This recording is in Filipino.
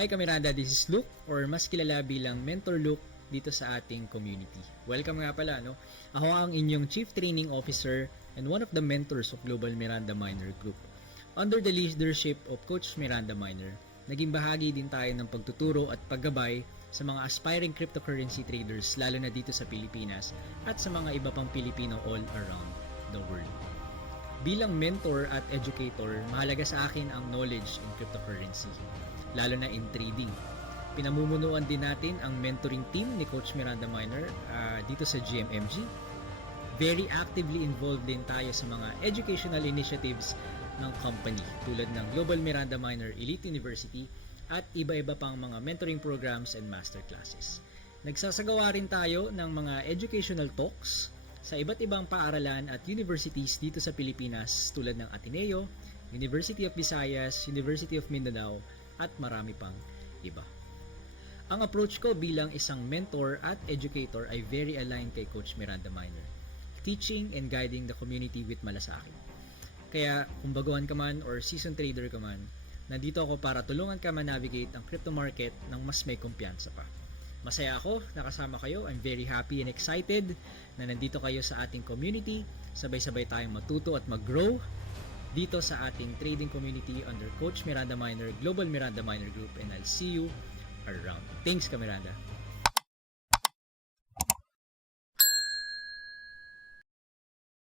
Hi Kamiranda, this is Luke or mas kilala bilang Mentor Luke dito sa ating community. Welcome nga pala, no? Ako ang inyong Chief Training Officer and one of the mentors of Global Miranda Minor Group. Under the leadership of Coach Miranda Minor, naging bahagi din tayo ng pagtuturo at paggabay sa mga aspiring cryptocurrency traders lalo na dito sa Pilipinas at sa mga iba pang Pilipino all around the world. Bilang mentor at educator, mahalaga sa akin ang knowledge in cryptocurrency, lalo na in trading. Pinamumunuan din natin ang mentoring team ni Coach Miranda Minor dito sa GMMG. Very actively involved din tayo sa mga educational initiatives ng company tulad ng Global Miranda Minor Elite University at iba-iba pang mga mentoring programs and masterclasses. Nagsasagawa rin tayo ng mga educational talks sa iba't ibang paaralan at universities dito sa Pilipinas tulad ng Ateneo, University of Visayas, University of Mindanao at marami pang iba. Ang approach ko bilang isang mentor at educator ay very aligned kay Coach Miranda Minor, teaching and guiding the community with malasakit. Kaya kung baguhan ka man or seasoned trader ka man, nandito ako para tulungan ka man-navigate ang crypto market ng mas may kumpiyansa pa. Masaya ako, nakasama kayo. I'm very happy and excited na nandito kayo sa ating community. Sabay-sabay tayong matuto at mag-grow dito sa ating trading community under Coach Miranda Minor, Global Miranda Minor Group, and I'll see you around. Thanks, Miranda.